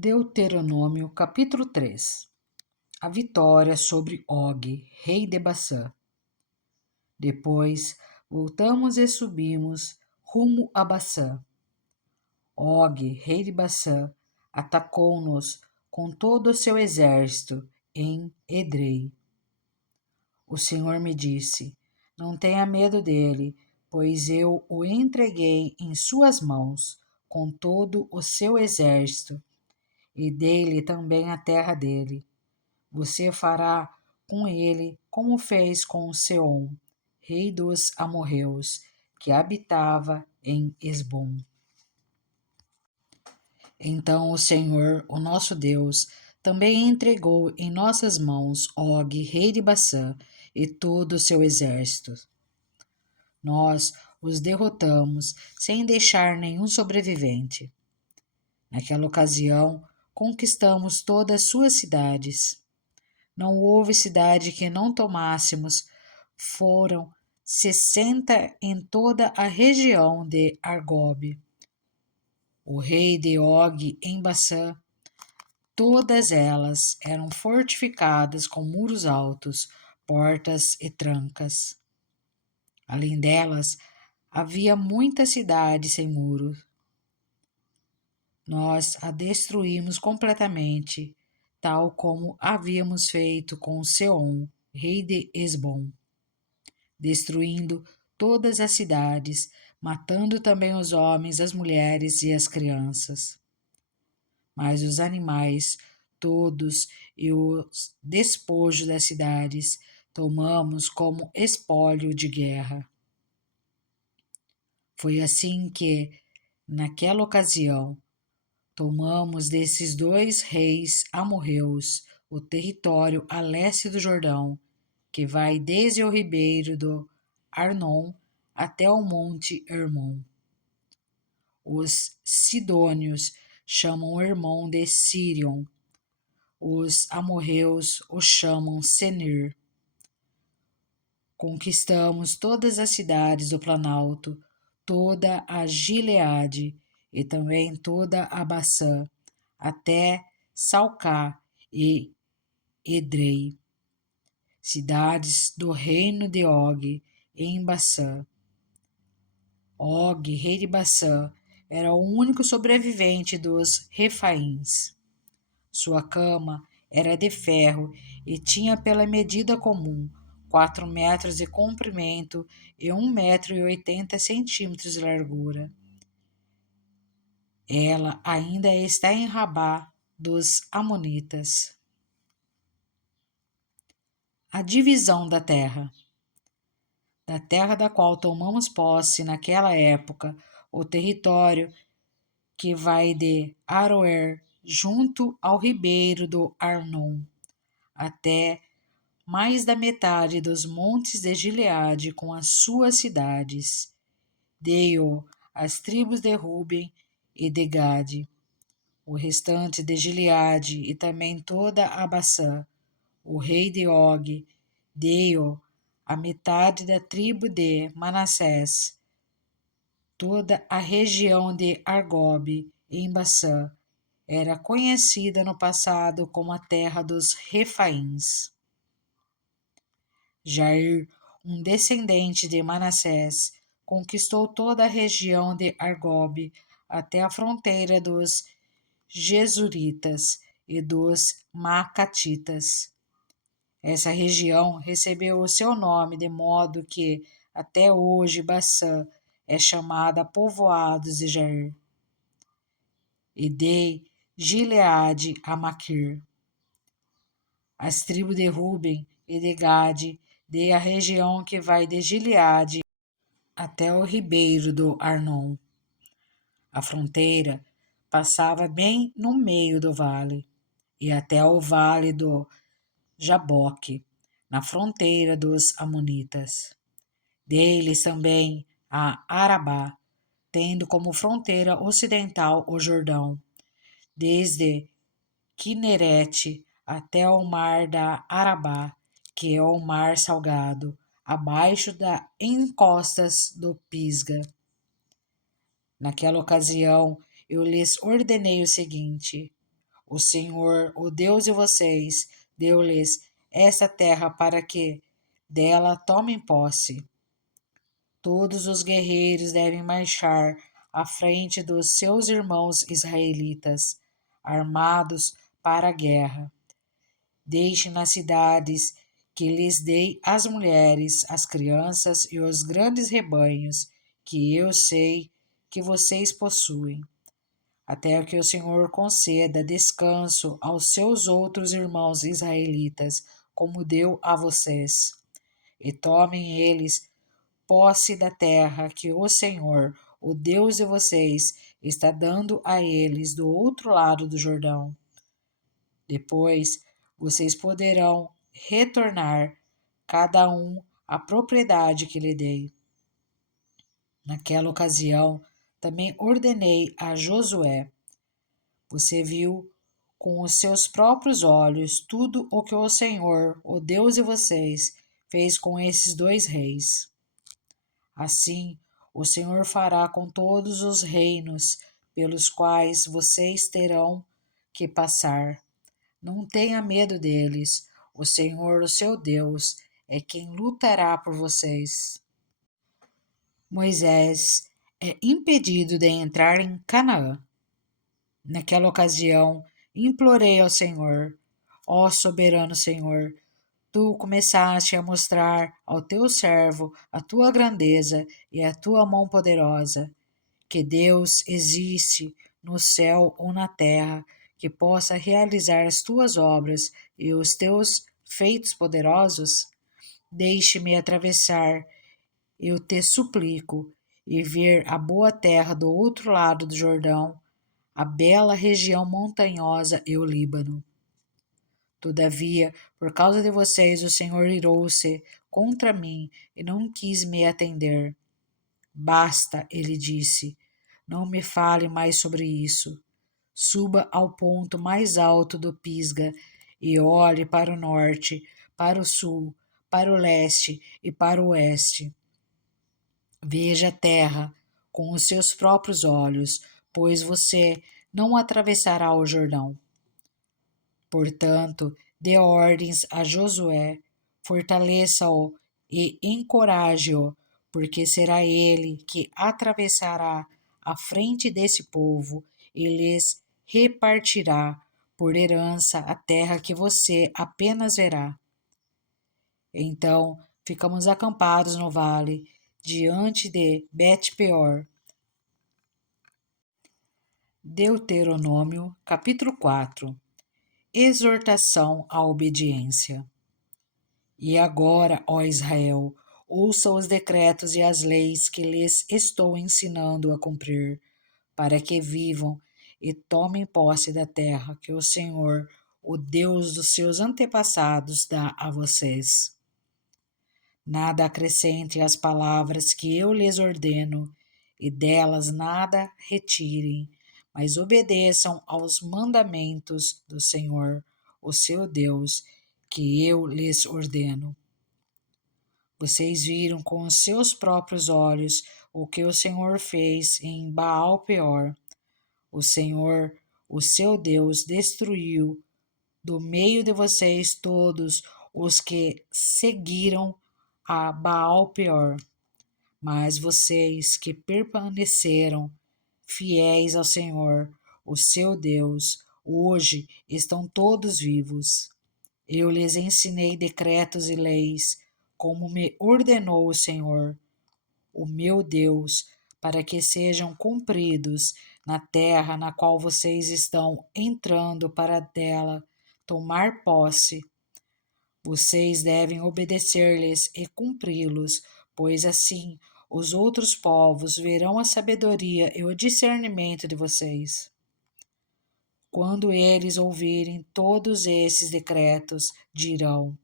Deuteronômio capítulo 3. A vitória sobre Og, rei de Bassã. Depois voltamos e subimos rumo a Bassã. Og, rei de Bassã, atacou-nos com todo o seu exército em Edrei. O Senhor me disse: não tenha medo dele, pois eu o entreguei em suas mãos com todo o seu exército, e dei-lhe também a terra dele. Você fará com ele como fez com Seom, rei dos amorreus, que habitava em Esbom. Então o Senhor, o nosso Deus, também entregou em nossas mãos Og, rei de Bassã, e todo o seu exército. Nós os derrotamos sem deixar nenhum sobrevivente. Naquela ocasião, conquistamos todas as suas cidades. Não houve cidade que não tomássemos. Foram 60 em toda a região de Argob. O rei de Og em Bassã. Todas elas eram fortificadas com muros altos, portas e trancas. Além delas, havia muitas cidades sem muros. Nós a destruímos completamente, tal como havíamos feito com Seom, rei de Esbom, destruindo todas as cidades, matando também os homens, as mulheres e as crianças. Mas os animais, todos, e os despojos das cidades, tomamos como espólio de guerra. Foi assim que, naquela ocasião, tomamos desses dois reis amorreus o território a leste do Jordão, que vai desde o ribeiro do Arnon até o monte Hermon. Os sidônios chamam o Hermon de Sirion. Os amorreus o chamam Senir. Conquistamos todas as cidades do Planalto, toda a Gileade e também toda a Bassã, até Salcá e Edrei, cidades do reino de Og em Bassã. Og, rei de Bassã, era o único sobrevivente dos Refaíns. Sua cama era de ferro e tinha pela medida comum 4 metros de comprimento e 1,80 metros de largura. Ela ainda está em Rabá dos Amonitas. A divisão da terra. Da terra da qual tomamos posse naquela época, o território que vai de Aroer junto ao ribeiro do Arnon, até mais da metade dos montes de Gileade com as suas cidades. Dei-o às tribos de Ruben e de Gade. O restante de Gileade e também toda a Bassã, o rei de Og, dei-o a metade da tribo de Manassés. Toda a região de Argob, em Bassã, era conhecida no passado como a terra dos Refaíns. Jair, um descendente de Manassés, conquistou toda a região de Argob até a fronteira dos Gesuritas e dos Macatitas. Essa região recebeu o seu nome de modo que, até hoje, Bassã é chamada Povoados de Jair. E dei Gileade a Maquir. As tribos de Ruben e de Gade dei a região que vai de Gileade até o ribeiro do Arnon. A fronteira passava bem no meio do vale e até o vale do Jaboque, na fronteira dos Amonitas. Dei-lhes também a Arabá, tendo como fronteira ocidental o Jordão, desde Quinerete até o mar da Arabá, que é o mar salgado, abaixo das encostas do Pisga. Naquela ocasião, eu lhes ordenei o seguinte: O Senhor, o Deus de vocês, deu-lhes esta terra para que dela tomem posse. Todos os guerreiros devem marchar à frente dos seus irmãos israelitas, armados para a guerra. Deixe nas cidades que lhes dei as mulheres, as crianças e os grandes rebanhos, que eu sei que vocês possuem, até que o Senhor conceda descanso aos seus outros irmãos israelitas, como deu a vocês. E tomem eles posse da terra que o Senhor, o Deus de vocês, está dando a eles do outro lado do Jordão. Depois vocês poderão retornar, cada um, à propriedade que lhe dei. Naquela ocasião, também ordenei a Josué: você viu com os seus próprios olhos tudo o que o Senhor, o Deus de vocês, fez com esses dois reis. Assim, o Senhor fará com todos os reinos pelos quais vocês terão que passar. Não tenha medo deles. O Senhor, o seu Deus, é quem lutará por vocês. Moisés é impedido de entrar em Canaã. Naquela ocasião, implorei ao Senhor: ó soberano Senhor, tu começaste a mostrar ao teu servo a tua grandeza e a tua mão poderosa. Que Deus existe no céu ou na terra, que possa realizar as tuas obras e os teus feitos poderosos? Deixe-me atravessar, eu te suplico, e ver a boa terra do outro lado do Jordão, a bela região montanhosa e o Líbano. Todavia, por causa de vocês, o Senhor irou-se contra mim e não quis me atender. Basta, ele disse, não me fale mais sobre isso. Suba ao ponto mais alto do Pisga e olhe para o norte, para o sul, para o leste e para o oeste. Veja a terra com os seus próprios olhos, pois você não atravessará o Jordão. Portanto, dê ordens a Josué, fortaleça-o e encoraje-o, porque será ele que atravessará a frente desse povo e lhes repartirá por herança a terra que você apenas verá. Então ficamos acampados no vale, diante de Bet-peor. Deuteronômio, capítulo 4. Exortação à obediência. E agora, ó Israel, ouça os decretos e as leis que lhes estou ensinando a cumprir, para que vivam e tomem posse da terra que o Senhor, o Deus dos seus antepassados, dá a vocês. Nada acrescente às palavras que eu lhes ordeno, e delas nada retirem, mas obedeçam aos mandamentos do Senhor, o seu Deus, que eu lhes ordeno. Vocês viram com os seus próprios olhos o que o Senhor fez em Baal-peor. O Senhor, o seu Deus, destruiu do meio de vocês todos os que seguiram a Baal-peor. Mas vocês que permaneceram fiéis ao Senhor, o seu Deus, hoje estão todos vivos. Eu lhes ensinei decretos e leis, como me ordenou o Senhor, o meu Deus, para que sejam cumpridos na terra na qual vocês estão entrando para dela tomar posse. Vocês devem obedecer-lhes e cumpri-los, pois assim os outros povos verão a sabedoria e o discernimento de vocês. Quando eles ouvirem todos esses decretos, dirão: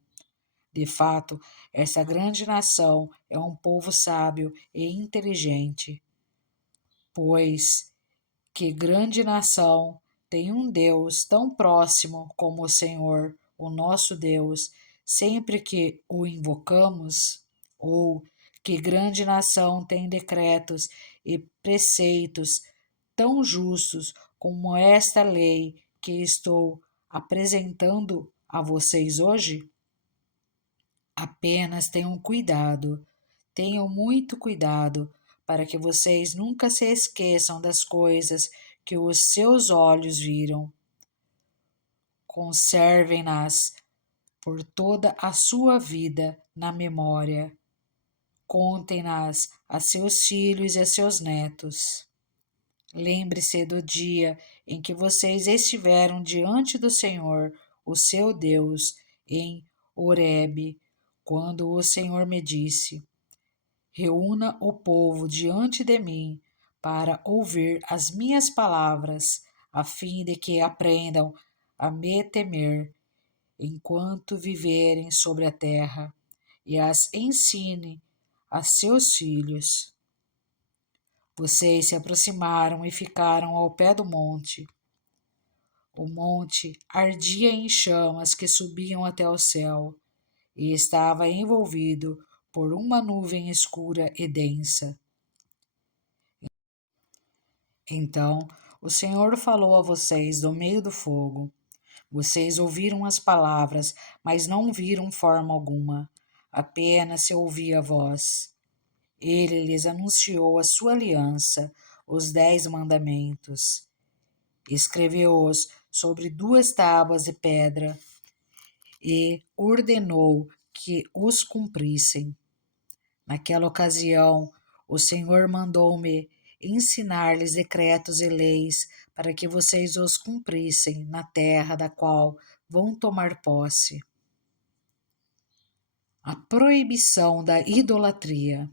de fato, essa grande nação é um povo sábio e inteligente. Pois que grande nação tem um Deus tão próximo como o Senhor, o nosso Deus, sempre que o invocamos? Ou que grande nação tem decretos e preceitos tão justos como esta lei que estou apresentando a vocês hoje? Apenas tenham muito cuidado, para que vocês nunca se esqueçam das coisas que os seus olhos viram. Conservem-nas por toda a sua vida na memória. Contem-nas a seus filhos e a seus netos. Lembre-se do dia em que vocês estiveram diante do Senhor, o seu Deus, em Horebe, quando o Senhor me disse: reúna o povo diante de mim para ouvir as minhas palavras, a fim de que aprendam a me temer enquanto viverem sobre a terra, e as ensine a seus filhos. Vocês se aproximaram e ficaram ao pé do monte. O monte ardia em chamas que subiam até o céu e estava envolvido por uma nuvem escura e densa. Então o Senhor falou a vocês do meio do fogo. Vocês ouviram as palavras, mas não viram forma alguma. Apenas se ouvia a voz. Ele lhes anunciou a sua aliança, os 10 mandamentos. Escreveu-os sobre 2 tábuas de pedra e ordenou que os cumprissem. Naquela ocasião, o Senhor mandou-me ensinar-lhes decretos e leis para que vocês os cumprissem na terra da qual vão tomar posse. A proibição da idolatria.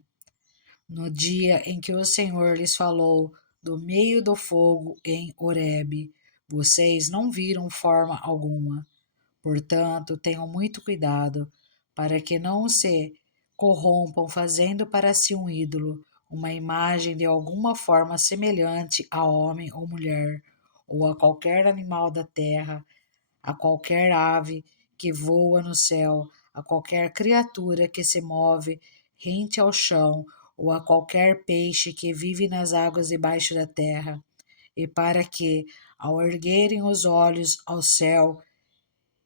No dia em que o Senhor lhes falou do meio do fogo em Horebe, vocês não viram forma alguma. Portanto, tenham muito cuidado para que não se corrompam fazendo para si um ídolo, uma imagem de alguma forma semelhante a homem ou mulher, ou a qualquer animal da terra, a qualquer ave que voa no céu, a qualquer criatura que se move rente ao chão, ou a qualquer peixe que vive nas águas debaixo da terra, e para que, ao erguerem os olhos ao céu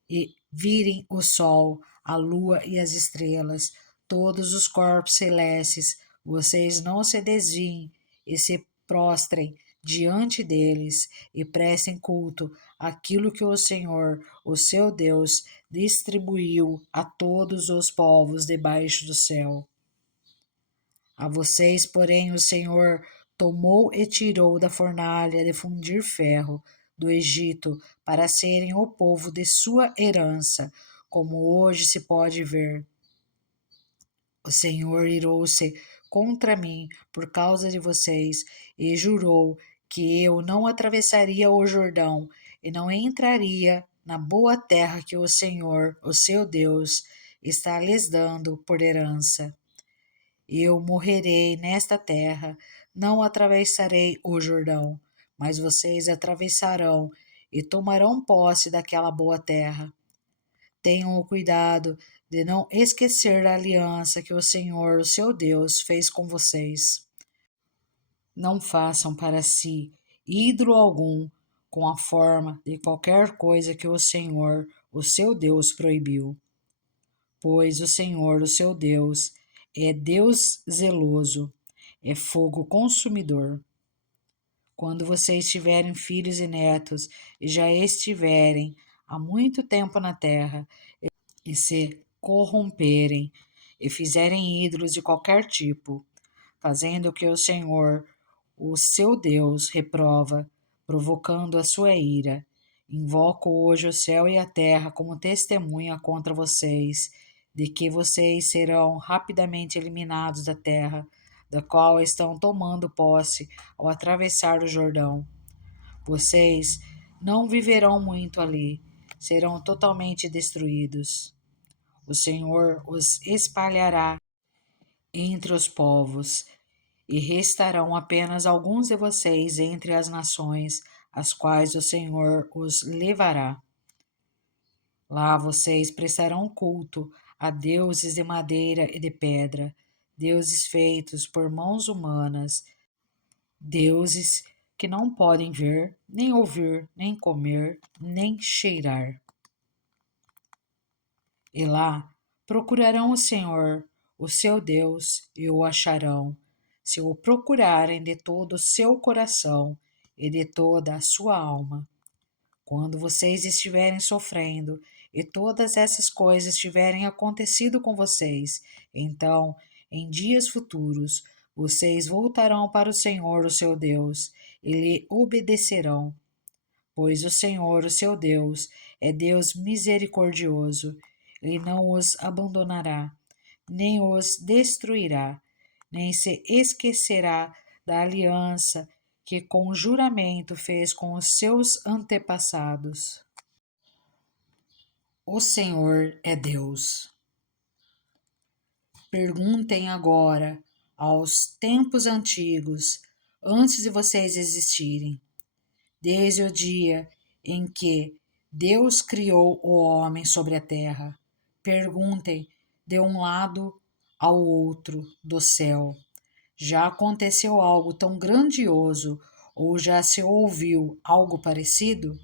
e virem o sol, a lua e as estrelas, todos os corpos celestes, vocês não se desviem e se prostrem diante deles e prestem culto àquilo que o Senhor, o seu Deus, distribuiu a todos os povos debaixo do céu. A vocês, porém, o Senhor tomou e tirou da fornalha de fundir ferro do Egito para serem o povo de sua herança, como hoje se pode ver. O Senhor irou-se contra mim por causa de vocês e jurou que eu não atravessaria o Jordão e não entraria na boa terra que o Senhor, o seu Deus, está lhes dando por herança. Eu morrerei nesta terra, não atravessarei o Jordão, mas vocês atravessarão e tomarão posse daquela boa terra. Tenham o cuidado de não esquecer a aliança que o Senhor, o seu Deus, fez com vocês. Não façam para si ídolo algum com a forma de qualquer coisa que o Senhor, o seu Deus, proibiu. Pois o Senhor, o seu Deus, é Deus zeloso, é fogo consumidor. Quando vocês tiverem filhos e netos e já estiverem há muito tempo na terra e se corromperem e fizerem ídolos de qualquer tipo, fazendo o que o Senhor, o seu Deus, reprova, provocando a sua ira, invoco hoje o céu e a terra como testemunha contra vocês, de que vocês serão rapidamente eliminados da terra, da qual estão tomando posse ao atravessar o Jordão. Vocês não viverão muito ali, serão totalmente destruídos. O Senhor os espalhará entre os povos, e restarão apenas alguns de vocês entre as nações, as quais o Senhor os levará. Lá vocês prestarão culto a deuses de madeira e de pedra, deuses feitos por mãos humanas, deuses que não podem ver, nem ouvir, nem comer, nem cheirar. E lá procurarão o Senhor, o seu Deus, e o acharão, se o procurarem de todo o seu coração e de toda a sua alma. Quando vocês estiverem sofrendo e todas essas coisas tiverem acontecido com vocês, então, em dias futuros, vocês voltarão para o Senhor, o seu Deus, e lhe obedecerão, pois o Senhor, o seu Deus, é Deus misericordioso. Ele não os abandonará, nem os destruirá, nem se esquecerá da aliança que com juramento fez com os seus antepassados. O Senhor é Deus. Perguntem agora aos tempos antigos, antes de vocês existirem, desde o dia em que Deus criou o homem sobre a terra. Perguntem de um lado ao outro do céu: já aconteceu algo tão grandioso ou já se ouviu algo parecido?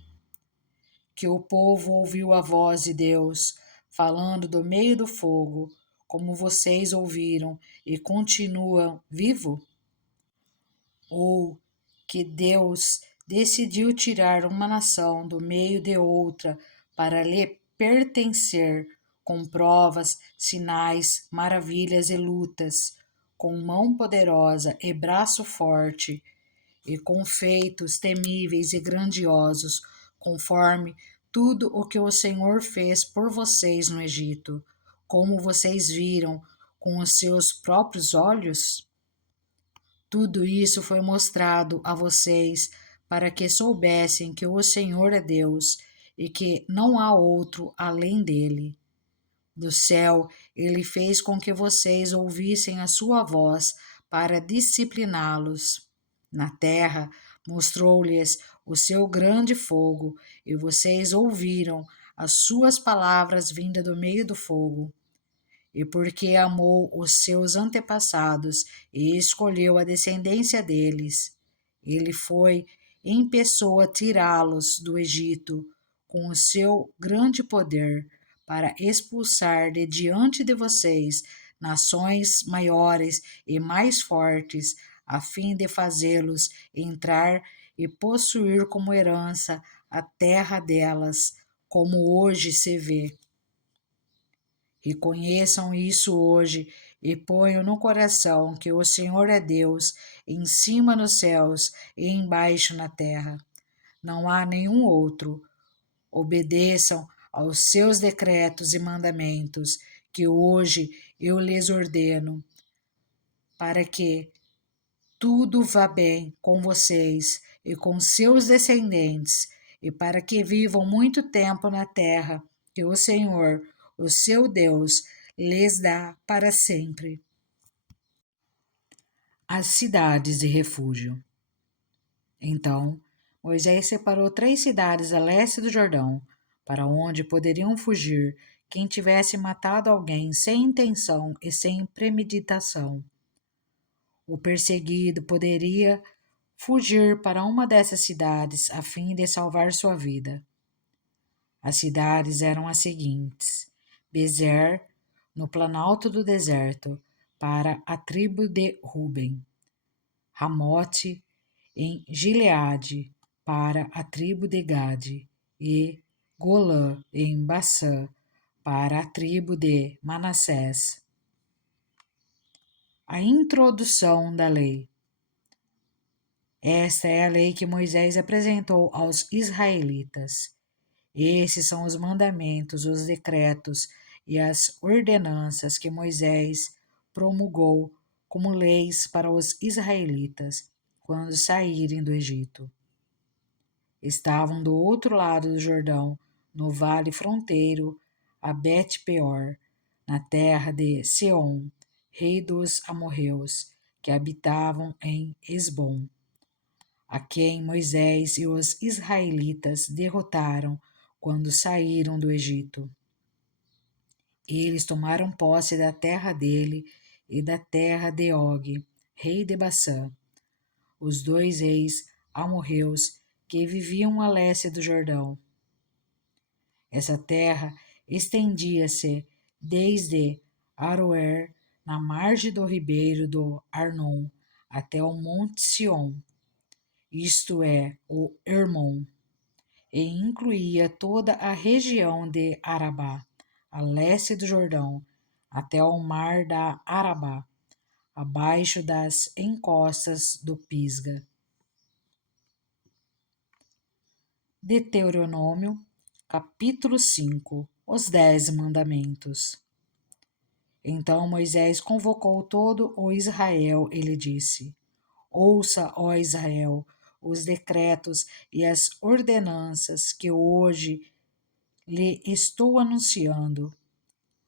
Que o povo ouviu a voz de Deus falando do meio do fogo, como vocês ouviram e continuam vivo? Ou que Deus decidiu tirar uma nação do meio de outra para lhe pertencer, com provas, sinais, maravilhas e lutas, com mão poderosa e braço forte, e com feitos temíveis e grandiosos, conforme tudo o que o Senhor fez por vocês no Egito, como vocês viram com os seus próprios olhos? Tudo isso foi mostrado a vocês para que soubessem que o Senhor é Deus e que não há outro além dele. Do céu, ele fez com que vocês ouvissem a sua voz para discipliná-los. Na terra, mostrou-lhes o seu grande fogo, e vocês ouviram as suas palavras vindas do meio do fogo. E porque amou os seus antepassados e escolheu a descendência deles, ele foi em pessoa tirá-los do Egito com o seu grande poder, para expulsar de diante de vocês nações maiores e mais fortes, a fim de fazê-los entrar e possuir como herança a terra delas, como hoje se vê. Reconheçam isso hoje e ponham no coração que o Senhor é Deus, em cima nos céus e embaixo na terra. Não há nenhum outro. Obedeçam aos seus decretos e mandamentos, que hoje eu lhes ordeno, para que tudo vá bem com vocês e com seus descendentes, e para que vivam muito tempo na terra que o Senhor, o seu Deus, lhes dá para sempre. As cidades de refúgio. Então, Moisés separou 3 cidades a leste do Jordão, para onde poderiam fugir quem tivesse matado alguém sem intenção e sem premeditação. O perseguido poderia fugir para uma dessas cidades a fim de salvar sua vida. As cidades eram as seguintes: Bezer, no planalto do deserto, para a tribo de Ruben; Ramote, em Gileade, para a tribo de Gade; e Golã, em Bassã, para a tribo de Manassés. A introdução da lei. Esta é a lei que Moisés apresentou aos israelitas. Esses são os mandamentos, os decretos e as ordenanças que Moisés promulgou como leis para os israelitas quando saírem do Egito. Estavam do outro lado do Jordão, no vale fronteiro a Bet-peor, na terra de Seom, rei dos amorreus, que habitavam em Esbom, a quem Moisés e os israelitas derrotaram quando saíram do Egito. Eles tomaram posse da terra dele e da terra de Og, rei de Bassã, os 2 reis amorreus que viviam a leste do Jordão. Essa terra estendia-se desde Aroer, na margem do ribeiro do Arnon, até o monte Sion, isto é, o Hermon, e incluía toda a região de Arabá, a leste do Jordão, até o mar da Arabá, abaixo das encostas do Pisga. Deuteronômio, capítulo 5. Os 10 mandamentos. Então Moisés convocou todo o Israel e lhe disse: Ouça, ó Israel, os decretos e as ordenanças que hoje lhe estou anunciando.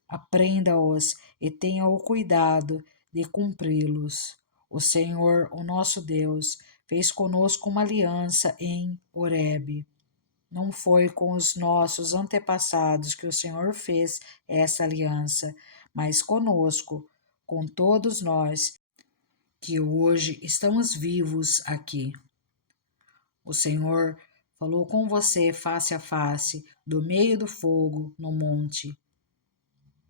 Aprenda-os e tenha o cuidado de cumpri-los. O Senhor, o nosso Deus, fez conosco uma aliança em Horebe. Não foi com os nossos antepassados que o Senhor fez essa aliança, mas conosco, com todos nós que hoje estamos vivos aqui. O Senhor falou com você face a face, do meio do fogo, no monte.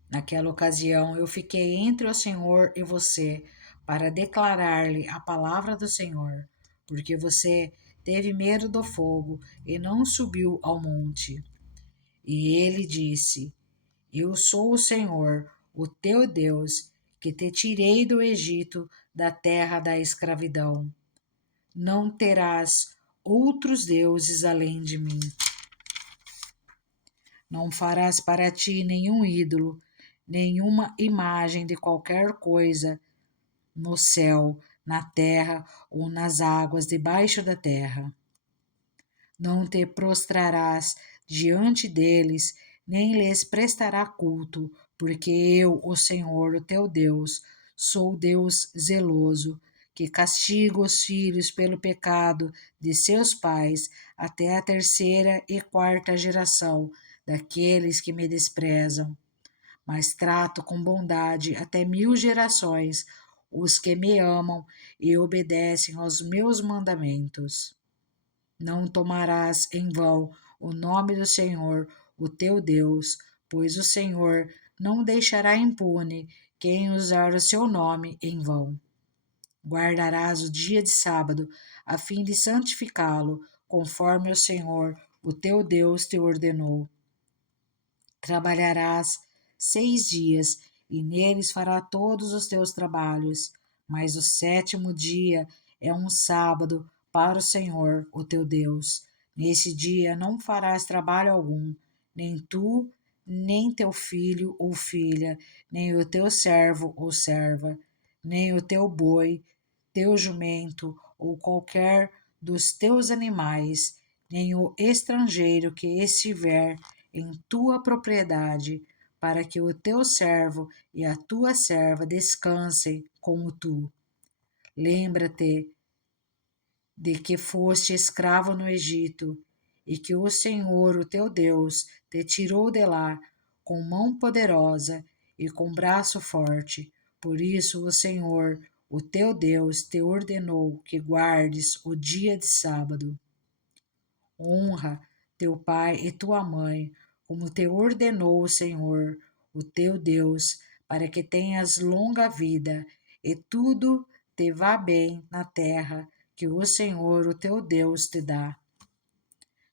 Naquela ocasião eu fiquei entre o Senhor e você, para declarar-lhe a palavra do Senhor, porque você teve medo do fogo e não subiu ao monte. E ele disse: Eu sou o Senhor, o teu Deus, que te tirei do Egito, da terra da escravidão. Não terás outros deuses além de mim. Não farás para ti nenhum ídolo, nenhuma imagem de qualquer coisa no céu, na terra ou nas águas debaixo da terra. Não te prostrarás diante deles, nem lhes prestará culto, porque eu, o Senhor, o teu Deus, sou Deus zeloso, que castigo os filhos pelo pecado de seus pais até a terceira e quarta geração daqueles que me desprezam. Mas trato com bondade até 1000 gerações os que me amam e obedecem aos meus mandamentos. Não tomarás em vão o nome do Senhor, o teu Deus, pois o Senhor não deixará impune quem usar o seu nome em vão. Guardarás o dia de sábado, a fim de santificá-lo, conforme o Senhor, o teu Deus, te ordenou. Trabalharás 6 dias, e neles farás todos os teus trabalhos, mas o sétimo dia é um sábado para o Senhor, o teu Deus. Nesse dia não farás trabalho algum, nem tu, nem teu filho ou filha, nem o teu servo ou serva, nem o teu boi, teu jumento ou qualquer dos teus animais, nem o estrangeiro que estiver em tua propriedade, para que o teu servo e a tua serva descansem como tu. Lembra-te de que foste escravo no Egito, e que o Senhor, o teu Deus, te tirou de lá com mão poderosa e com braço forte. Por isso o Senhor, o teu Deus, te ordenou que guardes o dia de sábado. Honra teu pai e tua mãe, como te ordenou o Senhor, o teu Deus, para que tenhas longa vida e tudo te vá bem na terra que o Senhor, o teu Deus, te dá.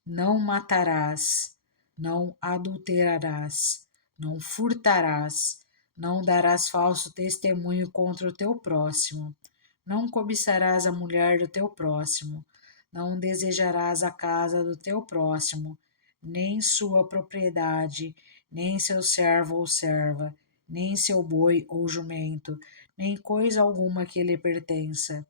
Não matarás, não adulterarás, não furtarás, não darás falso testemunho contra o teu próximo, não cobiçarás a mulher do teu próximo, não desejarás a casa do teu próximo, nem sua propriedade, nem seu servo ou serva, nem seu boi ou jumento, nem coisa alguma que lhe pertença.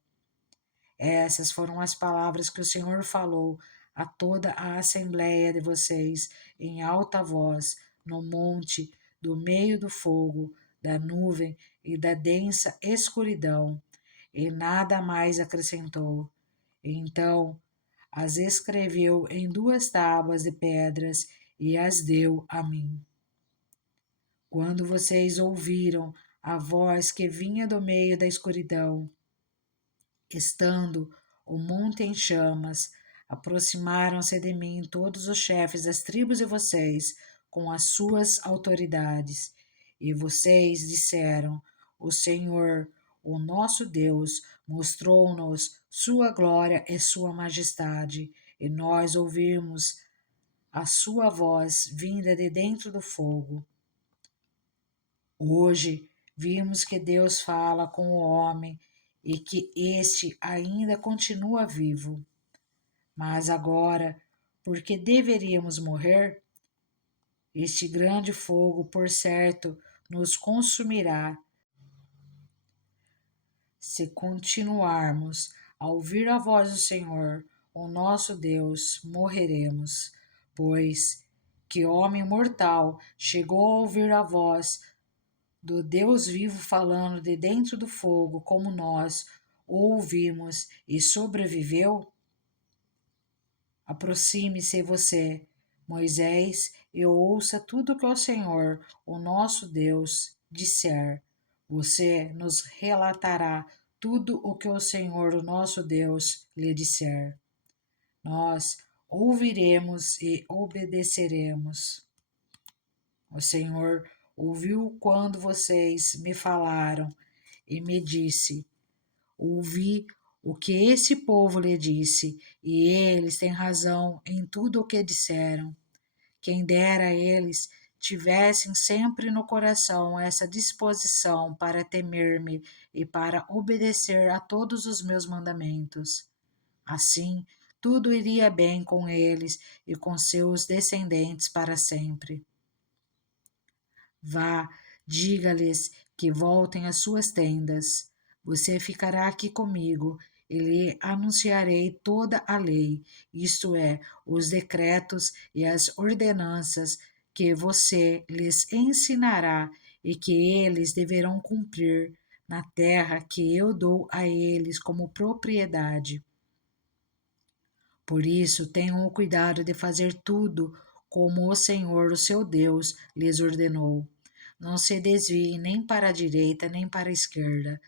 Essas foram as palavras que o Senhor falou a toda a assembléia de vocês em alta voz, no monte, do meio do fogo, da nuvem e da densa escuridão, e nada mais acrescentou. Então as escreveu em 2 tábuas de pedras e as deu a mim. Quando vocês ouviram a voz que vinha do meio da escuridão, estando o monte em chamas. Aproximaram-se de mim todos os chefes das tribos de vocês, com as suas autoridades. E vocês disseram: O Senhor, o nosso Deus, mostrou-nos sua glória e sua majestade, e nós ouvimos a sua voz vinda de dentro do fogo. Hoje vimos que Deus fala com o homem e que este ainda continua vivo. Mas agora, por que deveríamos morrer? Este grande fogo, por certo, nos consumirá. Se continuarmos a ouvir a voz do Senhor, o nosso Deus, morreremos. Pois que homem mortal chegou a ouvir a voz do Deus vivo falando de dentro do fogo, como nós o ouvimos, e sobreviveu? Aproxime-se você, Moisés, e ouça tudo que o Senhor, o nosso Deus, disser. Você nos relatará tudo o que o Senhor, o nosso Deus, lhe disser. Nós ouviremos e obedeceremos. O Senhor ouviu quando vocês me falaram e me disse: Ouvi o que esse povo lhe disse, e eles têm razão em tudo o que disseram. Quem dera eles tivessem sempre no coração essa disposição para temer-me e para obedecer a todos os meus mandamentos. Assim, tudo iria bem com eles e com seus descendentes para sempre. Vá, diga-lhes que voltem às suas tendas. Você ficará aqui comigo e lhe anunciarei toda a lei, isto é, os decretos e as ordenanças que você lhes ensinará e que eles deverão cumprir na terra que eu dou a eles como propriedade. Por isso, tenham o cuidado de fazer tudo como o Senhor, o seu Deus, lhes ordenou. Não se desviem nem para a direita nem para a esquerda.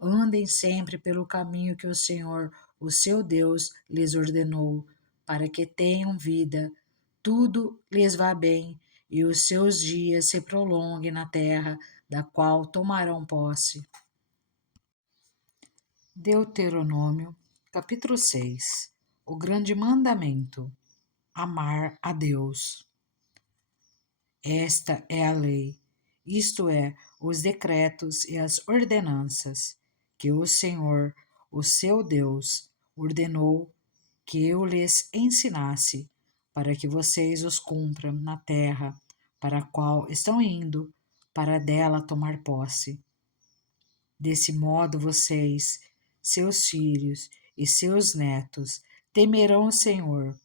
Andem sempre pelo caminho que o Senhor, o seu Deus, lhes ordenou, para que tenham vida, tudo lhes vá bem e os seus dias se prolonguem na terra da qual tomarão posse. Deuteronômio, capítulo 6. O grande mandamento: amar a Deus. Esta é a lei, isto é, os decretos e as ordenanças que o Senhor, o seu Deus, ordenou que eu lhes ensinasse, para que vocês os cumpram na terra para a qual estão indo, para dela tomar posse. Desse modo vocês, seus filhos e seus netos temerão o Senhor,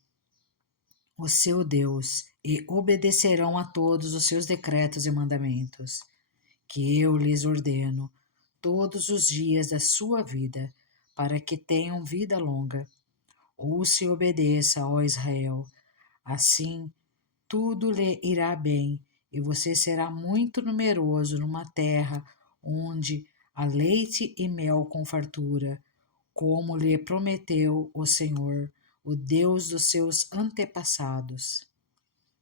o seu Deus, e obedecerão a todos os seus decretos e mandamentos, que eu lhes ordeno todos os dias da sua vida, para que tenham vida longa. Ouça e obedeça, ó Israel. Assim, tudo lhe irá bem, e você será muito numeroso numa terra onde há leite e mel com fartura, como lhe prometeu o Senhor, o Deus dos seus antepassados.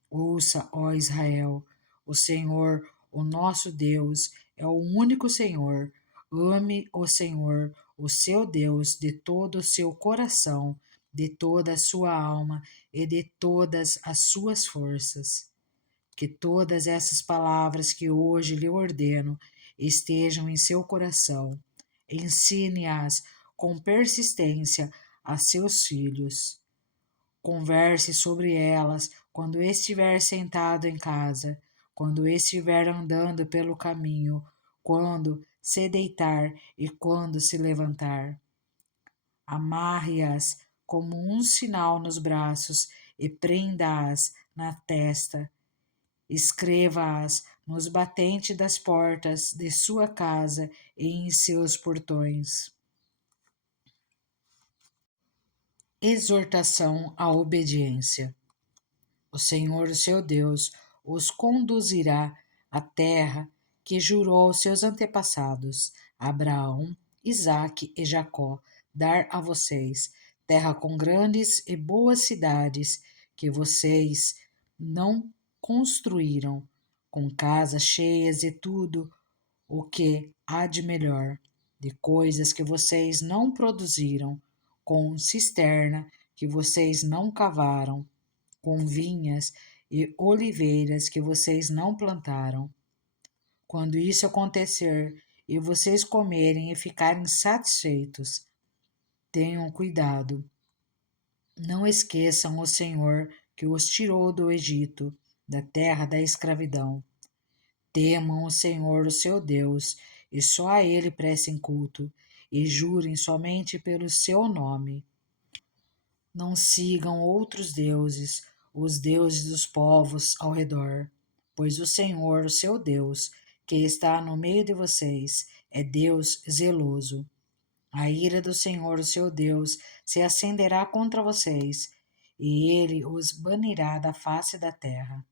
Ouça, ó Israel, o Senhor, o nosso Deus, é o único Senhor. Ame o Senhor, o seu Deus, de todo o seu coração, de toda a sua alma e de todas as suas forças. Que todas essas palavras que hoje lhe ordeno estejam em seu coração. Ensine-as com persistência a seus filhos. Converse sobre elas quando estiver sentado em casa, quando estiver andando pelo caminho, quando se deitar e quando se levantar. Amarre-as como um sinal nos braços e prenda-as na testa. Escreva-as nos batentes das portas de sua casa e em seus portões. Exortação à obediência. O Senhor, o seu Deus, os conduzirá à terra que jurou aos seus antepassados, Abraão, Isaque e Jacó, dar a vocês. terra com grandes e boas cidades que vocês não construíram, com casas cheias de tudo o que há de melhor, de coisas que vocês não produziram, com cisterna que vocês não cavaram, com vinhas e oliveiras que vocês não plantaram. Quando isso acontecer e vocês comerem e ficarem satisfeitos, tenham cuidado. Não esqueçam o Senhor que os tirou do Egito, da terra da escravidão. Temam o Senhor, o seu Deus, e só a Ele prestem culto, e jurem somente pelo seu nome. Não sigam outros deuses, os deuses dos povos ao redor, pois o Senhor, o seu Deus, que está no meio de vocês, é Deus zeloso. A ira do Senhor, o seu Deus, se acenderá contra vocês, e ele os banirá da face da terra.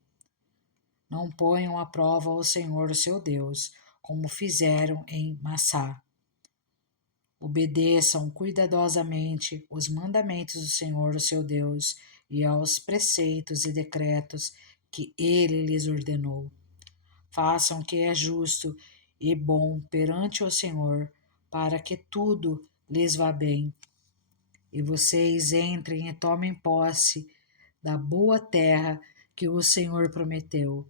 Não ponham à prova o Senhor, o seu Deus, como fizeram em Massá. Obedeçam cuidadosamente os mandamentos do Senhor, o seu Deus, e aos preceitos e decretos que ele lhes ordenou. Façam o que é justo e bom perante o Senhor, para que tudo lhes vá bem. E vocês entrem e tomem posse da boa terra que o Senhor prometeu,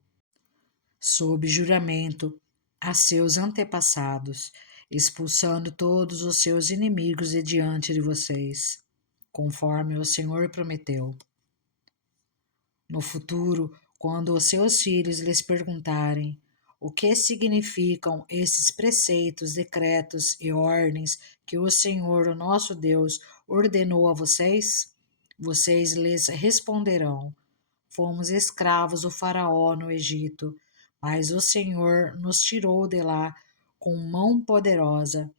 sob juramento a seus antepassados, expulsando todos os seus inimigos de diante de vocês, conforme o Senhor prometeu. No futuro, quando os seus filhos lhes perguntarem o que significam esses preceitos, decretos e ordens que o Senhor, o nosso Deus, ordenou a vocês, vocês lhes responderão: fomos escravos do Faraó no Egito, mas o Senhor nos tirou de lá com mão poderosa.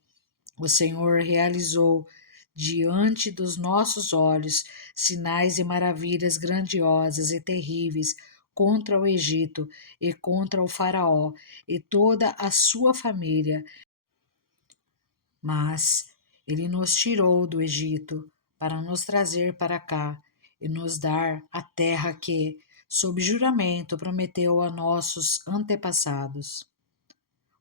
O Senhor realizou diante dos nossos olhos sinais e maravilhas grandiosas e terríveis contra o Egito e contra o Faraó e toda a sua família. Mas ele nos tirou do Egito para nos trazer para cá e nos dar a terra que, sob juramento, prometeu a nossos antepassados.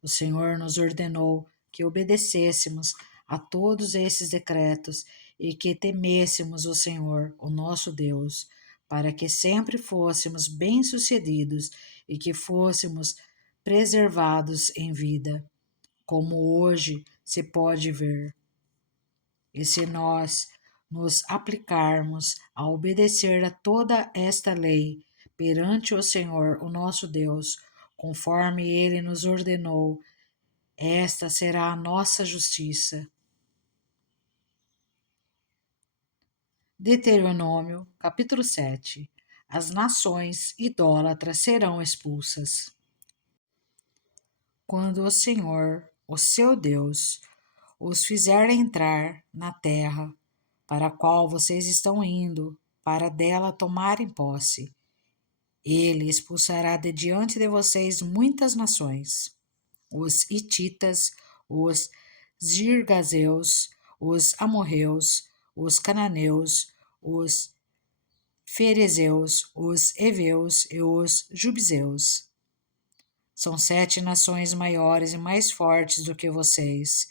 O Senhor nos ordenou que obedecêssemos a todos esses decretos e que temêssemos o Senhor, o nosso Deus, para que sempre fôssemos bem-sucedidos e que fôssemos preservados em vida, como hoje se pode ver. E se nós nos aplicarmos a obedecer a toda esta lei perante o Senhor, o nosso Deus, conforme ele nos ordenou, esta será a nossa justiça. Deuteronômio, capítulo 7. As nações idólatras serão expulsas. Quando o Senhor, o seu Deus, os fizer entrar na terra para a qual vocês estão indo, para dela tomarem posse, ele expulsará de diante de vocês muitas nações: os hititas, os girgazeus, os amorreus, os cananeus, os ferezeus, os heveus e os jubizeus. São 7 nações maiores e mais fortes do que vocês.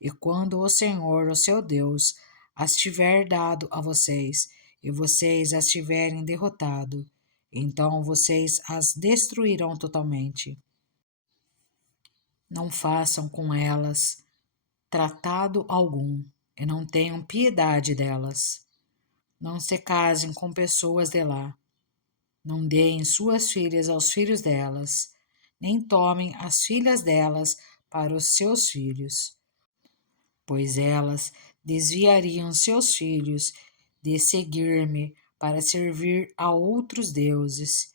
E quando o Senhor, o seu Deus, as tiver dado a vocês, e vocês as tiverem derrotado, então vocês as destruirão totalmente. Não façam com elas tratado algum, e não tenham piedade delas. Não se casem com pessoas de lá. Não deem suas filhas aos filhos delas, nem tomem as filhas delas para os seus filhos, pois elas desviariam seus filhos de seguir-me para servir a outros deuses,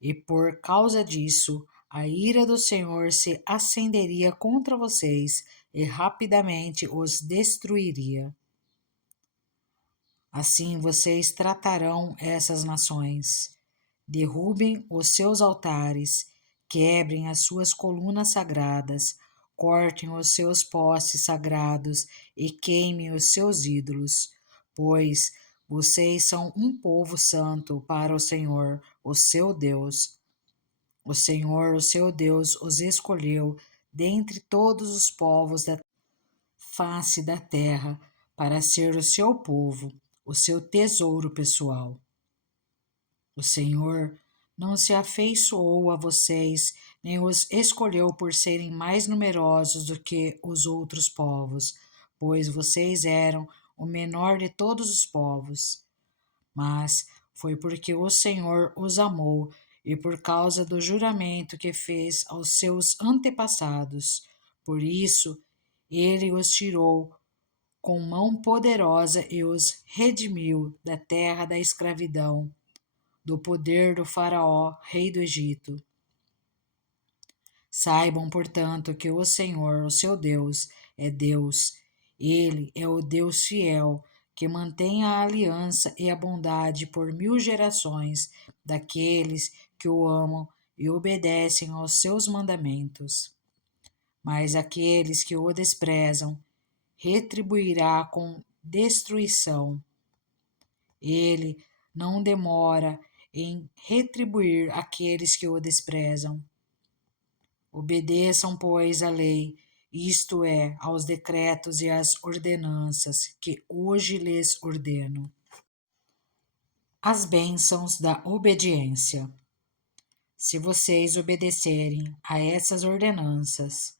e por causa disso a ira do Senhor se acenderia contra vocês e rapidamente os destruiria. Assim vocês tratarão essas nações. Derrubem os seus altares, quebrem as suas colunas sagradas, cortem os seus postes sagrados e queimem os seus ídolos, pois vocês são um povo santo para o Senhor, o seu Deus. O Senhor, o seu Deus, os escolheu dentre todos os povos da face da terra para ser o seu povo, o seu tesouro pessoal. O Senhor não se afeiçoou a vocês, nem os escolheu por serem mais numerosos do que os outros povos, pois vocês eram o menor de todos os povos. Mas foi porque o Senhor os amou e por causa do juramento que fez aos seus antepassados. Por isso, ele os tirou com mão poderosa e os redimiu da terra da escravidão, do poder do Faraó, rei do Egito. Saibam, portanto, que o Senhor, o seu Deus, é Deus. Ele é o Deus fiel, que mantém a aliança e a bondade por 1000 gerações daqueles que o amam e obedecem aos seus mandamentos. Mas aqueles que o desprezam, retribuirá com destruição. Ele não demora em retribuir aqueles que o desprezam. Obedeçam, pois, a lei, isto é, aos decretos e às ordenanças que hoje lhes ordeno. As bênçãos da obediência. Se vocês obedecerem a essas ordenanças,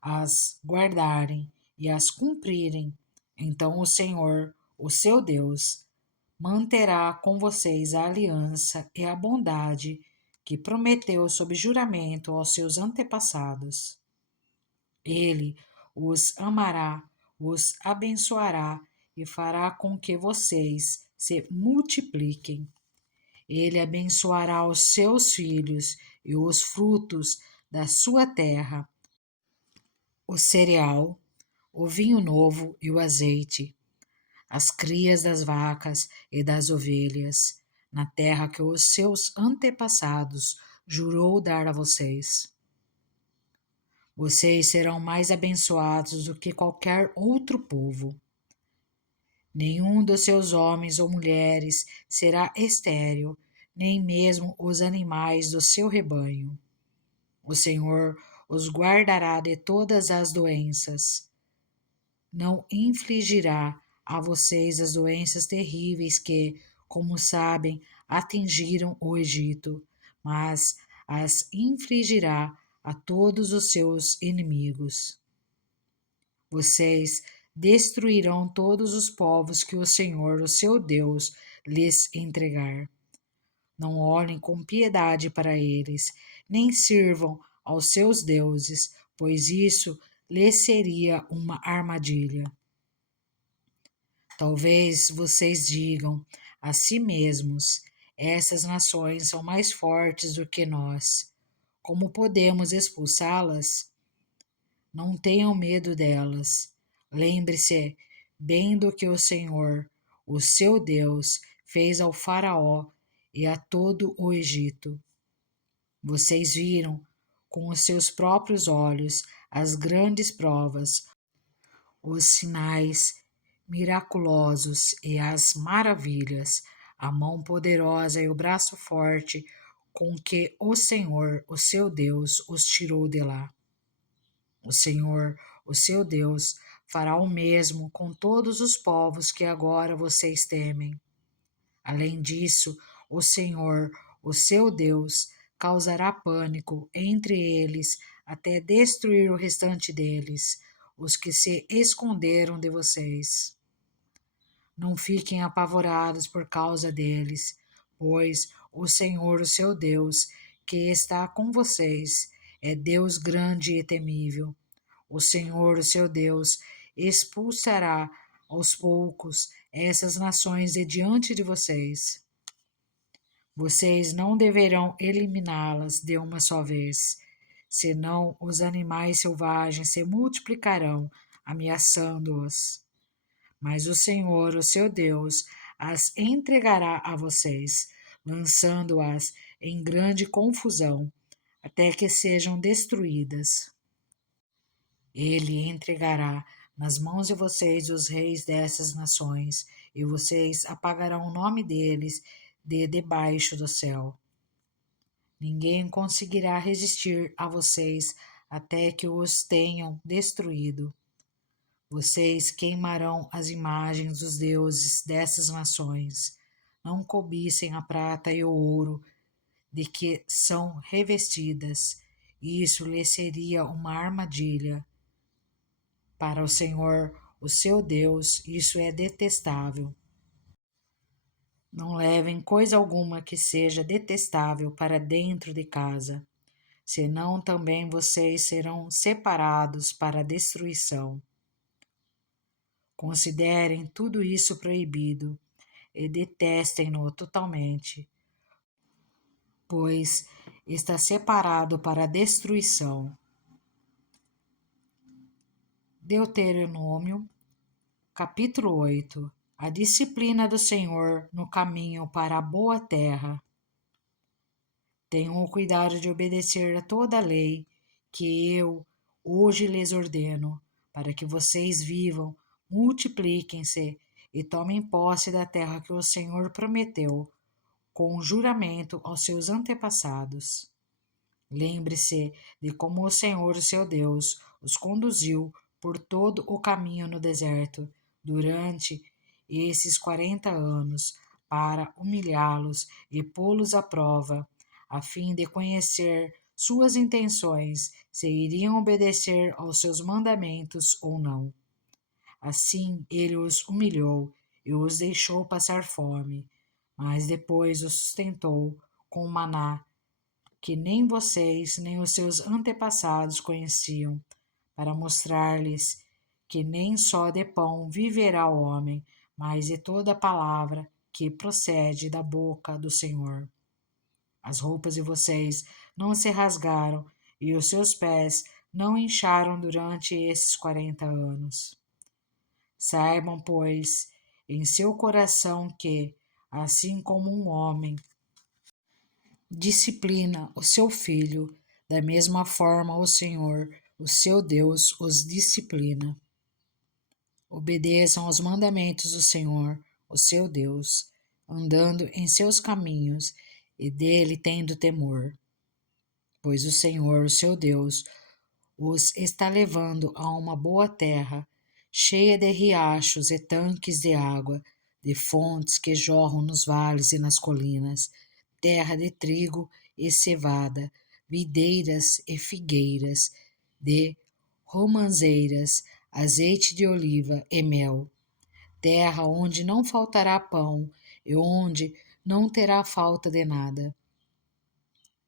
as guardarem e as cumprirem, então o Senhor, o seu Deus, manterá com vocês a aliança e a bondade que prometeu sob juramento aos seus antepassados. Ele os amará, os abençoará e fará com que vocês se multipliquem. Ele abençoará os seus filhos e os frutos da sua terra, o cereal, o vinho novo e o azeite, as crias das vacas e das ovelhas, na terra que os seus antepassados jurou dar a vocês. Vocês serão mais abençoados do que qualquer outro povo. Nenhum dos seus homens ou mulheres será estéril, nem mesmo os animais do seu rebanho. O Senhor os guardará de todas as doenças. Não infligirá a vocês as doenças terríveis que, como sabem, atingiram o Egito, mas as infligirá a todos os seus inimigos. Vocês destruirão todos os povos que o Senhor, o seu Deus, lhes entregar. Não olhem com piedade para eles, nem sirvam aos seus deuses, pois isso lhes seria uma armadilha. Talvez vocês digam a si mesmos: essas nações são mais fortes do que nós. Como podemos expulsá-las? Não tenham medo delas. Lembre-se bem do que o Senhor, o seu Deus, fez ao Faraó e a todo o Egito. Vocês viram com os seus próprios olhos as grandes provas, os sinais miraculosos e as maravilhas, a mão poderosa e o braço forte com que o Senhor, o seu Deus, os tirou de lá. O Senhor, o seu Deus, fará o mesmo com todos os povos que agora vocês temem. Além disso, o Senhor, o seu Deus, causará pânico entre eles até destruir o restante deles, os que se esconderam de vocês. Não fiquem apavorados por causa deles, pois o Senhor, o seu Deus, que está com vocês, é Deus grande e temível. O Senhor, o seu Deus, expulsará aos poucos essas nações de diante de vocês. Vocês não deverão eliminá-las de uma só vez, senão os animais selvagens se multiplicarão, ameaçando-os. Mas o Senhor, o seu Deus, as entregará a vocês, lançando-as em grande confusão, até que sejam destruídas. Ele entregará nas mãos de vocês os reis dessas nações, e vocês apagarão o nome deles de debaixo do céu. Ninguém conseguirá resistir a vocês até que os tenham destruído. Vocês queimarão as imagens dos deuses dessas nações. Não cobicem a prata e o ouro de que são revestidas. Isso lhe seria uma armadilha. Para o Senhor, o seu Deus, isso é detestável. Não levem coisa alguma que seja detestável para dentro de casa, senão também vocês serão separados para a destruição. Considerem tudo isso proibido e detestem-no totalmente, pois está separado para a destruição. Deuteronômio, capítulo 8. A disciplina do Senhor no caminho para a boa terra. Tenham o cuidado de obedecer a toda a lei que eu hoje lhes ordeno, para que vocês vivam, multipliquem-se e tomem posse da terra que o Senhor prometeu, com juramento aos seus antepassados. Lembre-se de como o Senhor, seu Deus, os conduziu por todo o caminho no deserto durante esses 40 anos, para humilhá-los e pô-los à prova, a fim de conhecer suas intenções, se iriam obedecer aos seus mandamentos ou não. Assim ele os humilhou e os deixou passar fome, mas depois os sustentou com maná que nem vocês nem os seus antepassados conheciam, para mostrar-lhes que nem só de pão viverá o homem, mas de toda palavra que procede da boca do Senhor. As roupas de vocês não se rasgaram e os seus pés não incharam durante esses 40 anos. Saibam, pois, em seu coração que, assim como um homem disciplina o seu filho, da mesma forma o Senhor, o seu Deus, os disciplina. Obedeçam aos mandamentos do Senhor, o seu Deus, andando em seus caminhos e dele tendo temor. Pois o Senhor, o seu Deus, os está levando a uma boa terra, cheia de riachos e tanques de água, de fontes que jorram nos vales e nas colinas, terra de trigo e cevada, videiras e figueiras, de romãzeiras, azeite de oliva e mel, terra onde não faltará pão e onde não terá falta de nada,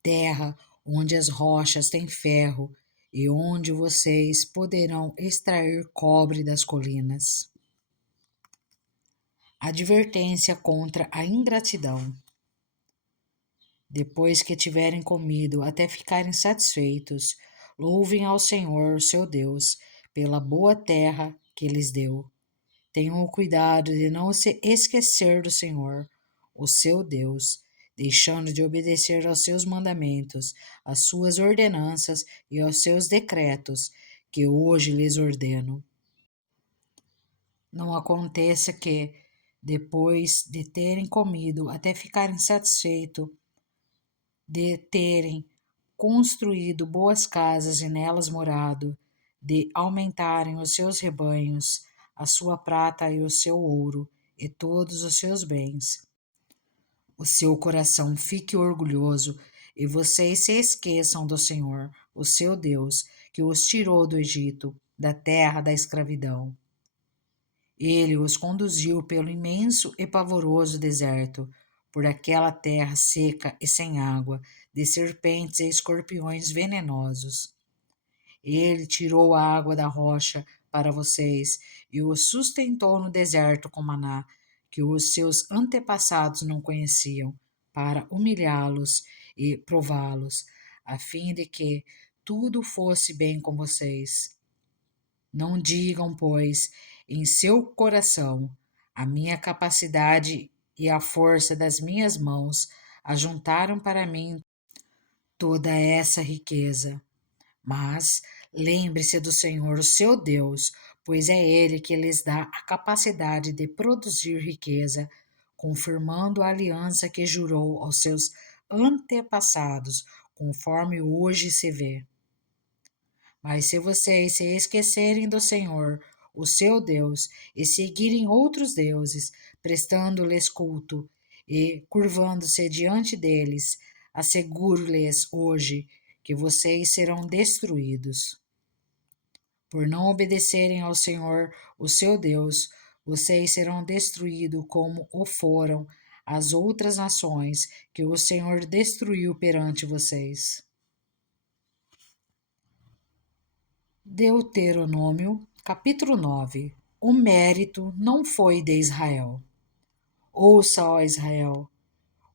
terra onde as rochas têm ferro e onde vocês poderão extrair cobre das colinas. Advertência contra a ingratidão. Depois que tiverem comido até ficarem satisfeitos, louvem ao Senhor, seu Deus, pela boa terra que lhes deu. Tenham o cuidado de não se esquecer do Senhor, o seu Deus, deixando de obedecer aos seus mandamentos, às suas ordenanças e aos seus decretos, que hoje lhes ordeno. Não aconteça que, depois de terem comido até ficarem satisfeitos, de terem construído boas casas e nelas morado, de aumentarem os seus rebanhos, a sua prata e o seu ouro, e todos os seus bens. O seu coração fique orgulhoso e vocês se esqueçam do Senhor, o seu Deus, que os tirou do Egito, da terra da escravidão. Ele os conduziu pelo imenso e pavoroso deserto, por aquela terra seca e sem água, de serpentes e escorpiões venenosos. Ele tirou a água da rocha para vocês e os sustentou no deserto com maná, que os seus antepassados não conheciam, para humilhá-los e prová-los, a fim de que tudo fosse bem com vocês. Não digam, pois, em seu coração: a minha capacidade e a força das minhas mãos ajuntaram para mim toda essa riqueza. Mas lembre-se do Senhor, seu Deus, pois é Ele que lhes dá a capacidade de produzir riqueza, confirmando a aliança que jurou aos seus antepassados, conforme hoje se vê. Mas se vocês se esquecerem do Senhor, o seu Deus, e seguirem outros deuses, prestando-lhes culto e curvando-se diante deles, asseguro-lhes hoje que vocês serão destruídos. Por não obedecerem ao Senhor, o seu Deus, vocês serão destruídos como o foram as outras nações que o Senhor destruiu perante vocês. Deuteronômio, capítulo 9. O mérito não foi de Israel. Ouça, ó Israel,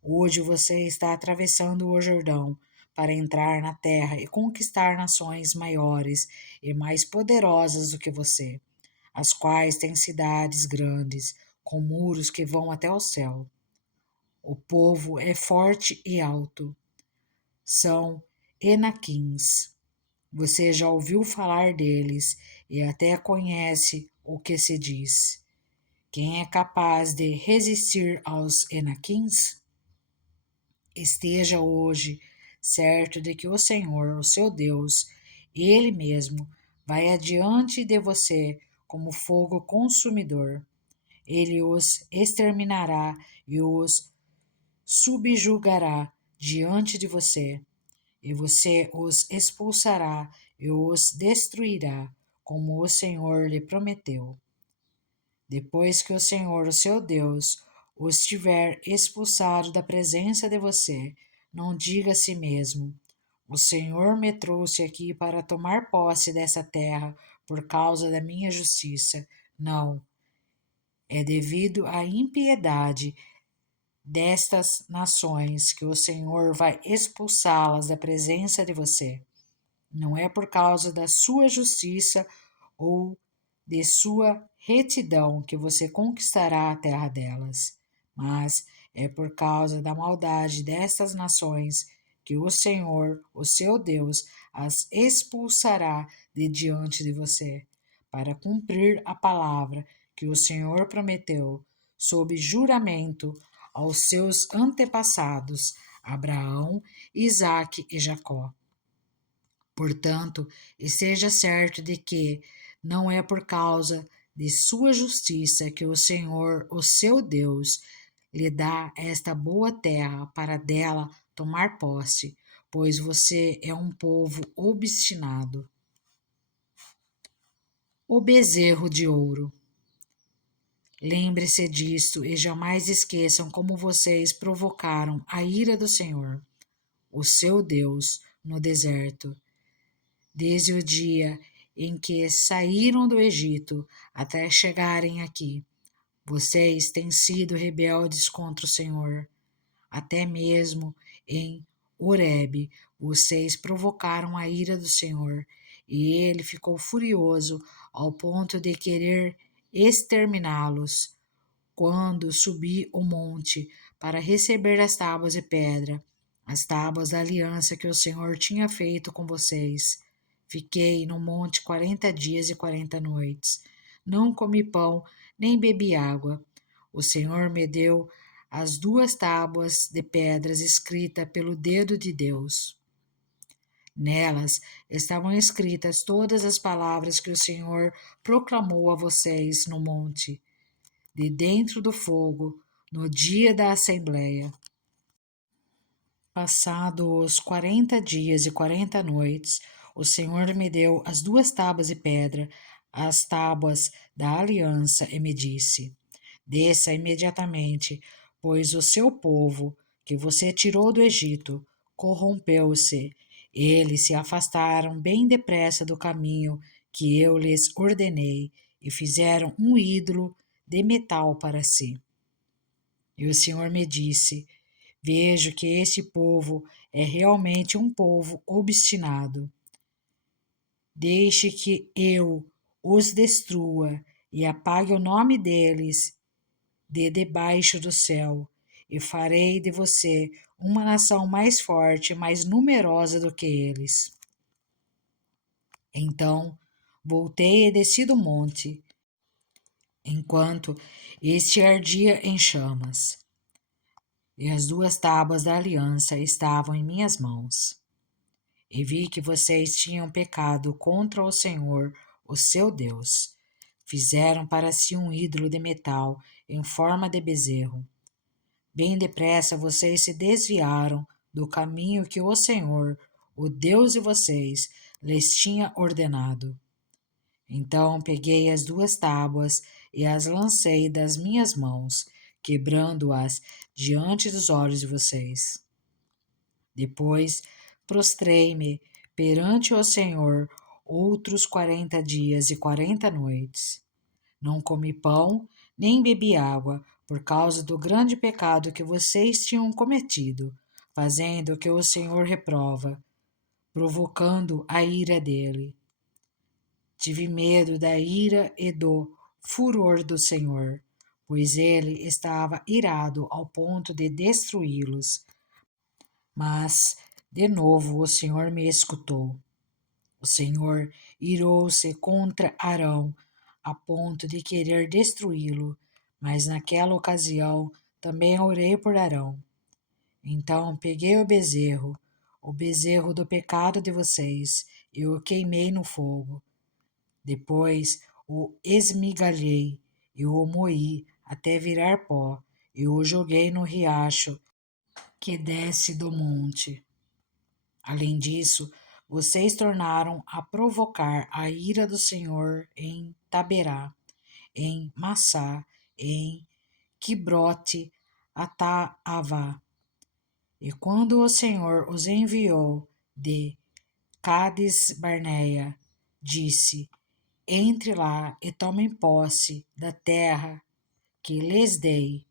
hoje você está atravessando o Jordão para entrar na terra e conquistar nações maiores e mais poderosas do que você, as quais têm cidades grandes, com muros que vão até o céu. O povo é forte e alto. São Enaquins. Você já ouviu falar deles e até conhece o que se diz. Quem é capaz de resistir aos Enaquins? Esteja hoje certo de que o Senhor, o seu Deus, Ele mesmo, vai adiante de você como fogo consumidor. Ele os exterminará e os subjugará diante de você, e você os expulsará e os destruirá, como o Senhor lhe prometeu. Depois que o Senhor, o seu Deus, os tiver expulsado da presença de você, não diga a si mesmo: o Senhor me trouxe aqui para tomar posse dessa terra por causa da minha justiça. Não, é devido à impiedade destas nações que o Senhor vai expulsá-las da presença de você. Não é por causa da sua justiça ou de sua retidão que você conquistará a terra delas, mas é por causa da maldade destas nações que o Senhor, o seu Deus, as expulsará de diante de você, para cumprir a palavra que o Senhor prometeu, sob juramento, aos seus antepassados, Abraão, Isaque e Jacó. Portanto, esteja certo de que não é por causa de sua justiça que o Senhor, o seu Deus, lhe dá esta boa terra para dela tomar posse, pois você é um povo obstinado. O bezerro de ouro. Lembre-se disto e jamais esqueçam como vocês provocaram a ira do Senhor, o seu Deus, no deserto, desde o dia em que saíram do Egito até chegarem aqui. Vocês têm sido rebeldes contra o Senhor. Até mesmo em Horebe, vocês provocaram a ira do Senhor, e ele ficou furioso ao ponto de querer exterminá-los. Quando subi o monte para receber as tábuas de pedra, as tábuas da aliança que o Senhor tinha feito com vocês, fiquei no monte 40 dias e 40 noites. Não comi pão, nem bebi água. O Senhor me deu as 2 tábuas de pedras escritas pelo dedo de Deus. Nelas estavam escritas todas as palavras que o Senhor proclamou a vocês no monte, de dentro do fogo, no dia da assembleia. Passados os 40 dias e 40 noites, o Senhor me deu as 2 tábuas de pedra, as tábuas da aliança, e me disse: desça imediatamente, pois o seu povo, que você tirou do Egito, corrompeu-se. Eles se afastaram bem depressa do caminho que eu lhes ordenei e fizeram um ídolo de metal para si. E o Senhor me disse: vejo que esse povo é realmente um povo obstinado. Deixe que eu os destrua e apague o nome deles de debaixo do céu, e farei de você uma nação mais forte e mais numerosa do que eles. Então voltei e desci do monte, enquanto este ardia em chamas, e as 2 tábuas da aliança estavam em minhas mãos. E vi que vocês tinham pecado contra o Senhor, o seu Deus. Fizeram para si um ídolo de metal em forma de bezerro. Bem depressa vocês se desviaram do caminho que o Senhor, o Deus de vocês, lhes tinha ordenado. Então peguei as 2 tábuas e as lancei das minhas mãos, quebrando-as diante dos olhos de vocês. Depois prostrei-me perante o Senhor outros 40 dias e 40 noites. Não comi pão, nem bebi água, por causa do grande pecado que vocês tinham cometido, fazendo o que o Senhor reprova, provocando a ira dele. Tive medo da ira e do furor do Senhor, pois ele estava irado ao ponto de destruí-los. Mas, de novo, o Senhor me escutou. O Senhor irou-se contra Arão, a ponto de querer destruí-lo, mas naquela ocasião também orei por Arão. Então peguei o bezerro do pecado de vocês, e o queimei no fogo. Depois o esmigalhei e o moí até virar pó, e o joguei no riacho que desce do monte. Além disso, vocês tornaram a provocar a ira do Senhor em Taberá, em Massá, em Quibrote Ataavá. E quando o Senhor os enviou de Cádiz Barneia, disse: Entre lá e tomem posse da terra que lhes dei.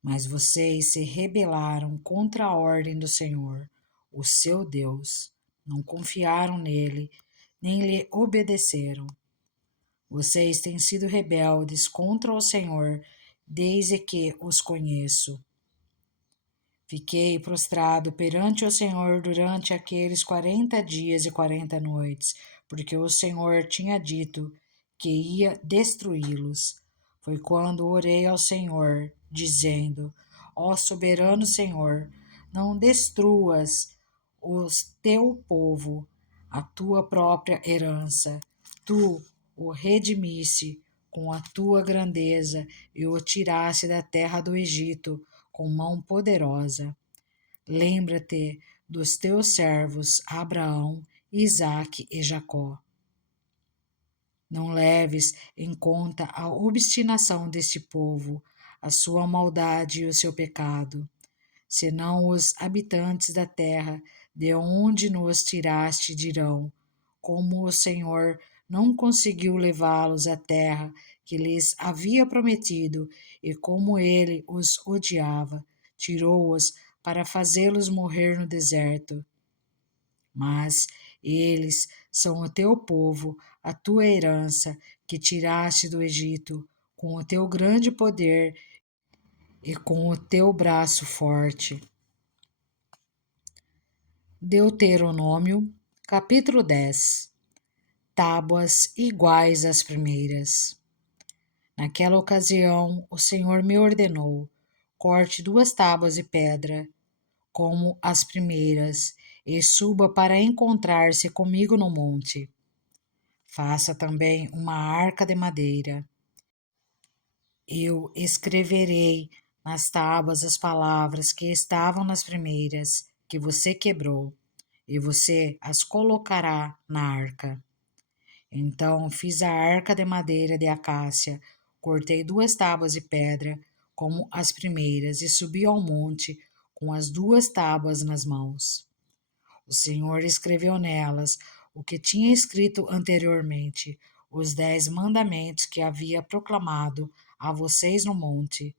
Mas vocês se rebelaram contra a ordem do Senhor, o seu Deus. Não confiaram nele, nem lhe obedeceram. Vocês têm sido rebeldes contra o Senhor desde que os conheço. Fiquei prostrado perante o Senhor durante aqueles 40 dias e 40 noites, porque o Senhor tinha dito que ia destruí-los. Foi quando orei ao Senhor, dizendo: Ó soberano Senhor, não destruas o teu povo, a tua própria herança. Tu o redimiste com a tua grandeza e o tiraste da terra do Egito com mão poderosa. Lembra-te dos teus servos Abraão, Isaque e Jacó. Não leves em conta a obstinação deste povo, a sua maldade e o seu pecado, senão os habitantes da terra de onde nos tiraste dirão: como o Senhor não conseguiu levá-los à terra que lhes havia prometido, e como ele os odiava, tirou-os para fazê-los morrer no deserto. Mas eles são o teu povo, a tua herança, que tiraste do Egito, com o teu grande poder e com o teu braço forte. Deuteronômio, capítulo 10. Tábuas iguais às primeiras. Naquela ocasião, o Senhor me ordenou: corte 2 tábuas de pedra, como as primeiras, e suba para encontrar-se comigo no monte. Faça também uma arca de madeira. Eu escreverei nas tábuas as palavras que estavam nas primeiras, que você quebrou, e você as colocará na arca. Então fiz a arca de madeira de acácia, cortei 2 tábuas de pedra, como as primeiras, e subi ao monte com as 2 tábuas nas mãos. O Senhor escreveu nelas o que tinha escrito anteriormente, os 10 mandamentos que havia proclamado a vocês no monte,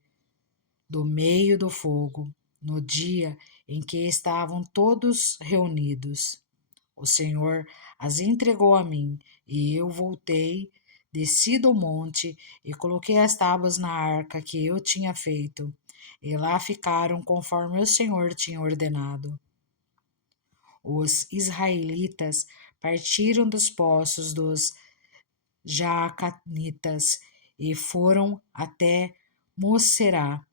do meio do fogo, no dia em que estavam todos reunidos. O Senhor as entregou a mim, e eu voltei, desci do monte e coloquei as tábuas na arca que eu tinha feito, e lá ficaram conforme o Senhor tinha ordenado. Os israelitas partiram dos poços dos Jaacanitas e foram até Moserá.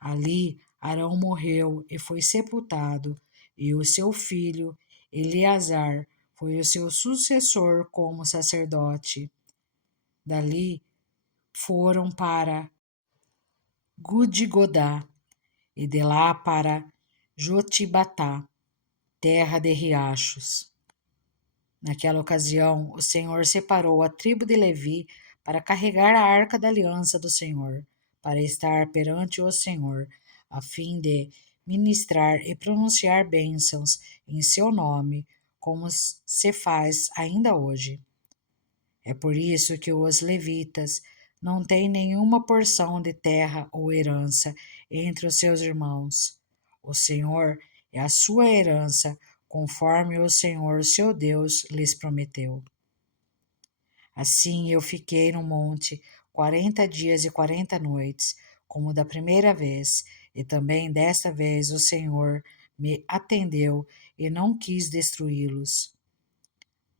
Ali Arão morreu e foi sepultado, e o seu filho Eleazar foi o seu sucessor como sacerdote. Dali foram para Gudigodá e de lá para Jotibatá, terra de riachos. Naquela ocasião, o Senhor separou a tribo de Levi para carregar a arca da aliança do Senhor, para estar perante o Senhor, a fim de ministrar e pronunciar bênçãos em seu nome, como se faz ainda hoje. É por isso que os levitas não têm nenhuma porção de terra ou herança entre os seus irmãos. O Senhor é a sua herança, conforme o Senhor seu Deus lhes prometeu. Assim eu fiquei no monte 40 dias e 40 noites, como da primeira vez, e também desta vez o Senhor me atendeu e não quis destruí-los.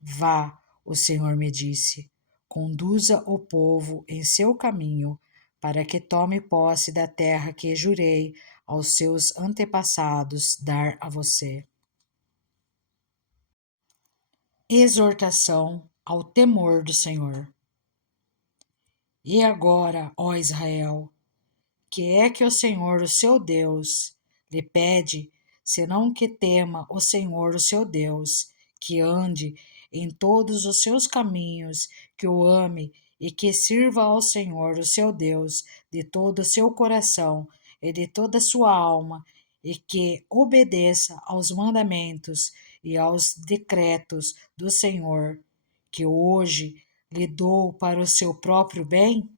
Vá, o Senhor me disse, conduza o povo em seu caminho, para que tome posse da terra que jurei aos seus antepassados dar a você. Exortação ao temor do Senhor. E agora, ó Israel, que é que o Senhor, o seu Deus, lhe pede, senão que tema o Senhor, o seu Deus, que ande em todos os seus caminhos, que o ame e que sirva ao Senhor, o seu Deus, de todo o seu coração e de toda a sua alma, e que obedeça aos mandamentos e aos decretos do Senhor, que hoje lhe dou para o seu próprio bem?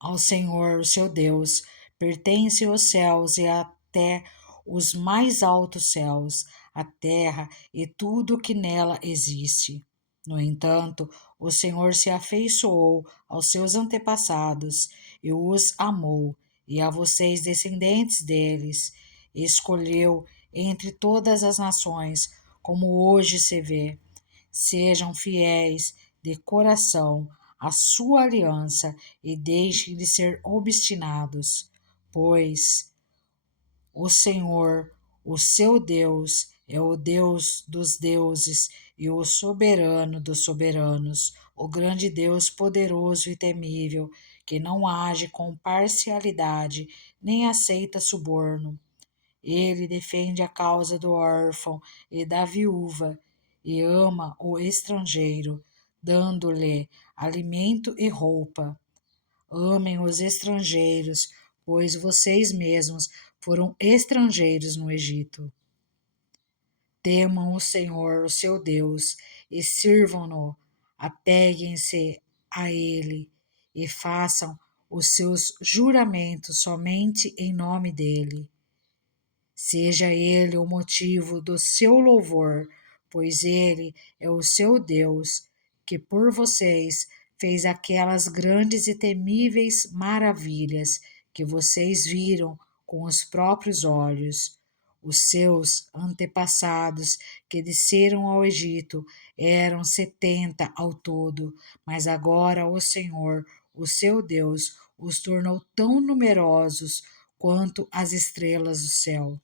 Ao Senhor, o seu Deus, pertencem os céus e até os mais altos céus, a terra e tudo o que nela existe. No entanto, o Senhor se afeiçoou aos seus antepassados e os amou, e a vocês, descendentes deles, escolheu entre todas as nações, como hoje se vê. Sejam fiéis de coração à sua aliança e deixem de ser obstinados, pois o Senhor, o seu Deus, é o Deus dos deuses e o soberano dos soberanos, o grande Deus poderoso e temível, que não age com parcialidade nem aceita suborno. Ele defende a causa do órfão e da viúva e ama o estrangeiro, dando-lhe alimento e roupa. Amem os estrangeiros, pois vocês mesmos foram estrangeiros no Egito. Temam o Senhor, o seu Deus, e sirvam-no, apeguem-se a Ele e façam os seus juramentos somente em nome dele. Seja ele o motivo do seu louvor, pois ele é o seu Deus, que por vocês fez aquelas grandes e temíveis maravilhas que vocês viram com os próprios olhos. Os seus antepassados que desceram ao Egito eram 70 ao todo, mas agora o Senhor, o seu Deus, os tornou tão numerosos quanto as estrelas do céu.